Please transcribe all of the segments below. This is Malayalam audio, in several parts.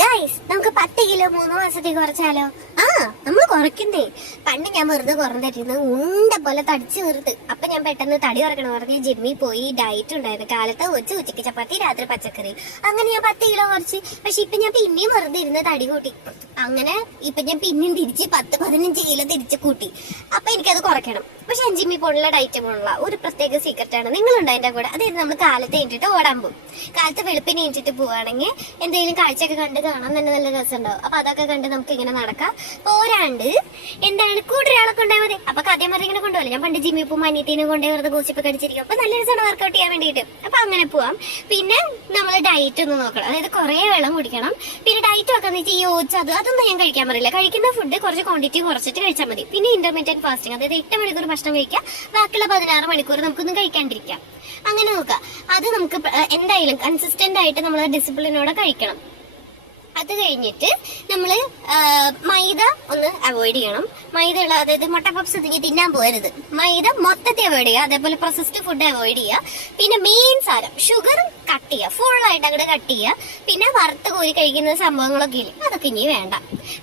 ഗൈസ് നമുക്ക് 10 കിലോ 3 മാസത്തേക്ക് കുറച്ചാലോ? നമ്മൾ കുറയ്ക്കുന്നേ. പണ്ട് ഞാൻ വെറുതെ കുറഞ്ഞിരുന്നത് ഉണ്ട പോലെ തടിച്ചു തീർത്ത്. അപ്പൊ ഞാൻ പെട്ടെന്ന് തടി കുറക്കണം പറഞ്ഞ് ജിമ്മിൽ പോയി ഡയറ്റ് ഉണ്ടായിരുന്നു. കാലത്ത് ഉച്ചയ്ക്ക് ചപ്പാത്തി, രാത്രി പച്ചക്കറി. അങ്ങനെ ഞാൻ 10 കിലോ കുറച്ച്. പക്ഷെ ഇപ്പൊ ഞാൻ പിന്നെയും വെറുതെ ഇരുന്ന് തടി കൂട്ടി. അങ്ങനെ ഇപ്പൊ ഞാൻ പിന്നെയും തിരിച്ച് 10-15 കിലോ തിരിച്ച് കൂട്ടി. അപ്പൊ എനിക്കത് കുറയ്ക്കണം. പക്ഷെ ഞാൻ ജിമ്മിൽ പോലുള്ള ഡയറ്റ് പോലുള്ള ഒരു പ്രത്യേക സീക്രട്ടാണ്. നിങ്ങളുണ്ട് അതിന്റെ കൂടെ. അതായത് നമ്മൾ കാലത്ത് എണീറ്റിട്ട് ഓടാൻ പോകും. കാലത്ത് വെളുപ്പിന് എണീറ്റിട്ട് പോവുകയാണെങ്കിൽ എന്തെങ്കിലും കാഴ്ചയൊക്കെ കണ്ട് കാണാൻ തന്നെ നല്ല രസമുണ്ടാവും. അപ്പൊ അതൊക്കെ കണ്ട് നമുക്ക് ഇങ്ങനെ നടക്കാം. പോരാണ്ട് എന്താണ് കൂടുതലാളെ കൊണ്ടുപോയാൽ മതി. അപ്പൊ കഥയമാരെ ഇങ്ങനെ കൊണ്ടുപോകില്ല. ഞാൻ പണ്ട് ജിമ്മിൽ പോകുമ്പോൾ അനിയത്തിനെ കൊണ്ടേ വെറുതെ ഗോസിപ്പ് കടിച്ചിരിക്കും. അപ്പൊ നല്ല രസമാണ് വർക്കൗട്ട് ചെയ്യാൻ വേണ്ടിയിട്ട്. അപ്പൊ അങ്ങനെ പോവാം. പിന്നെ നമ്മൾ ഡയറ്റ് ഒന്ന് നോക്കണം. അതായത് കുറെ വെള്ളം കുടിക്കണം. പിന്നെ ഡയറ്റ് ഒക്കെ വെച്ചാൽ ഈ ഓട്സ് അതൊന്നും ഞാൻ കഴിക്കാൻ പറയില്ല. കഴിക്കുന്ന ഫുഡ് കുറച്ച് ക്വാണ്ടിറ്റി കുറച്ചിട്ട് കഴിച്ചാൽ മതി. പിന്നെ ഇന്റർമീഡിയറ്റ് ഫാസ്റ്റിംഗ്, അതായത് 8 മണിക്കൂർ ഭക്ഷണം കഴിക്കാം, ബാക്കിയുള്ള 16 മണിക്കൂർ നമുക്കൊന്നും കഴിക്കാണ്ടിരിക്കാം. അങ്ങനെ നോക്കാം. അത് നമുക്ക് എന്തായാലും കൺസിസ്റ്റന്റ് ആയിട്ട് നമ്മൾ ഡിസിപ്ലിനോടെ കഴിക്കണം. അത് കഴിഞ്ഞിട്ട് നമ്മൾ മൈദ ഒന്ന് അവോയ്ഡ് ചെയ്യണം. മൈദയുള്ള അതായത് മുട്ട പപ്സ് തിന്നാൻ പോകരുത്. മൈദ മൊത്തത്തിൽ അവോയ്ഡ് ചെയ്യുക. അതേപോലെ പ്രോസസ്ഡ് ഫുഡ് അവോയ്ഡ് ചെയ്യുക. പിന്നെ മെയിൻ സാധനം ഷുഗർ കട്ട് ചെയ്യുക. ഫുള്ളായിട്ട് അങ്ങോട്ട് കട്ട് ചെയ്യുക. പിന്നെ വറുത്ത് കോരി കഴിക്കുന്ന സംഭവങ്ങളൊക്കെ ഇല്ലേ, അതൊക്കെ ഇനി വേണ്ട.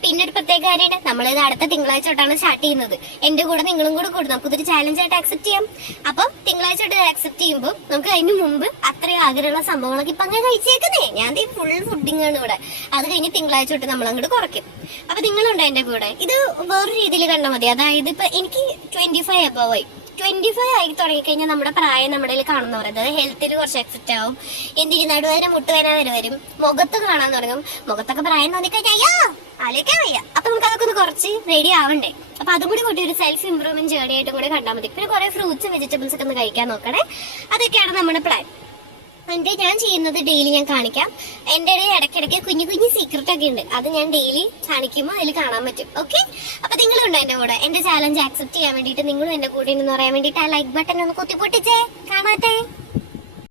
പിന്നെ ഒരു പ്രത്യേക കാര്യമായിട്ട് നമ്മളിത് അടുത്ത തിങ്കളാഴ്ച തൊട്ടാണ് സ്റ്റാർട്ട് ചെയ്യുന്നത്. എന്റെ കൂടെ നിങ്ങളും കൂടെ കൂടും. നമുക്കിതൊരു ചാലഞ്ച് ആയിട്ട് ആക്സെപ്റ്റ് ചെയ്യാം. അപ്പം തിങ്കളാഴ്ച തൊട്ട് ആക്സെപ്റ്റ് ചെയ്യുമ്പോൾ നമുക്ക് അതിന് മുമ്പ് അത്രയും ആഗ്രഹമുള്ള സംഭവങ്ങളൊക്കെ ഇപ്പൊ അങ്ങനെ കഴിച്ചേക്കുന്നേ. ഞാൻ ഫുൾ ഫുഡിങ് ആണ് ഇവിടെ. അത് കഴിഞ്ഞ് തിങ്കളാഴ്ച തൊട്ട് നമ്മൾ അങ്ങോട്ട് കുറയ്ക്കും. അപ്പൊ നിങ്ങളുണ്ട് എന്റെ കൂടെ. ഇത് വേറൊരു രീതിയിൽ കണ്ടാൽ മതി. അതായത് ഇപ്പൊ എനിക്ക് 25 above ആയി. 25 ആയി തുടങ്ങിക്കഴിഞ്ഞാൽ നമ്മുടെ പ്രായം നമ്മുടെ കാണുന്നവർ, അതായത് ഹെൽത്തിൽ കുറച്ച് എഫക്റ്റ് ആവും. എന്തിന് നടുവേദന മുട്ടുവേദന വരെ വരും. മുഖത്ത് കാണാൻ തുടങ്ങും. മുഖത്തൊക്കെ പ്രായം തോന്നിക്കഴിഞ്ഞാൽ അയ്യോ ആലോചിക്കാൻ വയ്യ. അപ്പൊ നമുക്ക് അതൊക്കെ ഒന്ന് കുറച്ച് റെഡി ആവണ്ടേ. അപ്പൊ അതും കൂടി കൂട്ടി ഒരു സെൽഫ് ഇംപ്രൂവ്മെന്റ് ജേർണി ആയിട്ടും കൂടി കണ്ടാൽ മതി. പിന്നെ കുറെ ഫ്രൂട്ട്സ് വെജിറ്റബിൾസ് ഒക്കെ ഒന്ന് കഴിക്കാൻ നോക്കണേ. അതൊക്കെയാണ് നമ്മുടെ പ്ലാൻ. എന്നിട്ട് ഞാൻ ചെയ്യുന്നത് ഡെയിലി ഞാൻ കാണിക്കാം. എൻ്റെ ഇടയ്ക്കിടയ്ക്ക് കുഞ്ഞു കുഞ്ഞു സീക്രട്ട് ഒക്കെ ഉണ്ട്. അത് ഞാൻ ഡെയിലി കാണിക്കുമ്പോൾ അതിൽ കാണാൻ പറ്റും. ഓക്കെ, അപ്പൊ നിങ്ങളുണ്ടോ എന്റെ കൂടെ? എന്റെ ചാലഞ്ച് ആക്സെപ്റ്റ് ചെയ്യാൻ വേണ്ടിയിട്ട് നിങ്ങളും എന്റെ കൂടെ എന്ന് പറയാൻ വേണ്ടിയിട്ട് ആ ലൈക്ക് ബട്ടൺ ഒന്ന് കുത്തിപ്പൊട്ടിച്ചേ കാണാട്ടെ.